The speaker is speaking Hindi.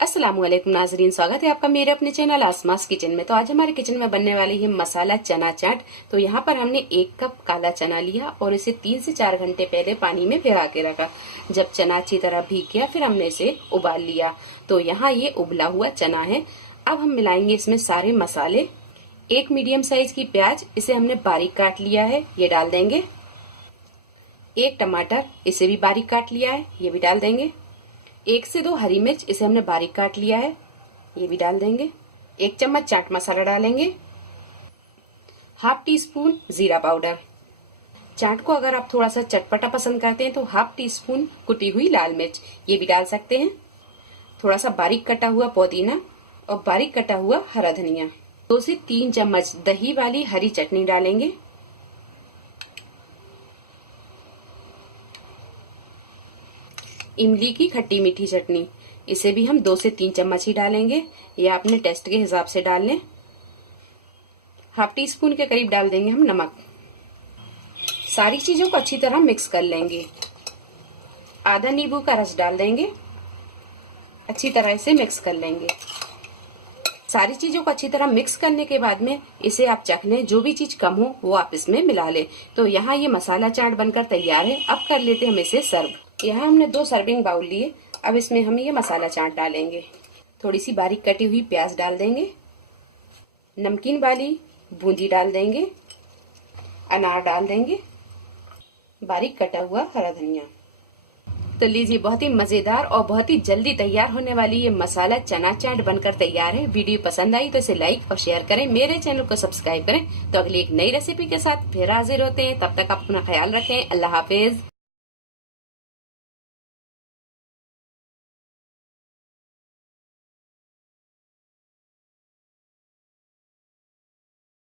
अस्सलामुअलैकुम नाजरीन, स्वागत है आपका मेरे अपने चैनल आसमास किचन में। तो आज हमारे किचन में बनने वाली है मसाला चना चाट। तो यहाँ पर हमने 1 कप काला चना लिया और इसे 3 से 4 घंटे पहले पानी में भिगा के रखा। जब चना अच्छी तरह भीग गया फिर हमने इसे उबाल लिया। तो यहाँ ये उबला हुआ चना है। अब हम मिलाएंगे इसमें सारे मसाले। 1 मीडियम साइज की प्याज, इसे हमने बारीक काट लिया है, ये डाल देंगे। 1 टमाटर, इसे भी बारीक काट लिया है, ये भी डाल देंगे। 1 से 2 हरी मिर्च, इसे हमने बारीक काट लिया है, ये भी डाल देंगे। 1 चम्मच चाट मसाला डालेंगे। हाफ टी स्पून जीरा पाउडर। चाट को अगर आप थोड़ा सा चटपटा पसंद करते हैं तो हाफ टी स्पून कुटी हुई लाल मिर्च, ये भी डाल सकते हैं। थोड़ा सा बारीक कटा हुआ पुदीना और बारीक कटा हुआ हरा धनिया। 2 से 3 चम्मच दही वाली हरी चटनी डालेंगे। इमली की खट्टी मीठी चटनी, इसे भी हम 2 से 3 चम्मच ही डालेंगे, या अपने टेस्ट के हिसाब से डाल लें। हाफ टी स्पून के करीब डाल देंगे हम नमक। सारी चीजों को अच्छी तरह मिक्स कर लेंगे। आधा नींबू का रस डाल देंगे, अच्छी तरह से मिक्स कर लेंगे। सारी चीजों को अच्छी तरह मिक्स करने के बाद में इसे आप चख लें, जो भी चीज कम हो वो आप इसमें मिला लें। तो यहाँ ये मसाला चाट बनकर तैयार है। अब कर लेते हैं हम इसे सर्व। यहाँ हमने 2 सर्विंग बाउल लिए। अब इसमें हम ये मसाला चाट डालेंगे। थोड़ी सी बारीक कटी हुई प्याज डाल देंगे। नमकीन वाली बूंदी डाल देंगे। अनार डाल देंगे। बारीक कटा हुआ हरा धनिया। तो लीजिए, बहुत ही मजेदार और बहुत ही जल्दी तैयार होने वाली ये मसाला चना चाट बनकर तैयार है। वीडियो पसंद आई तो इसे लाइक और शेयर करें, मेरे चैनल को सब्सक्राइब करें। तो अगली एक नई रेसिपी के साथ फिर हाजिर होते हैं। तब तक आप अपना ख्याल रखें। अल्लाह हाफिज।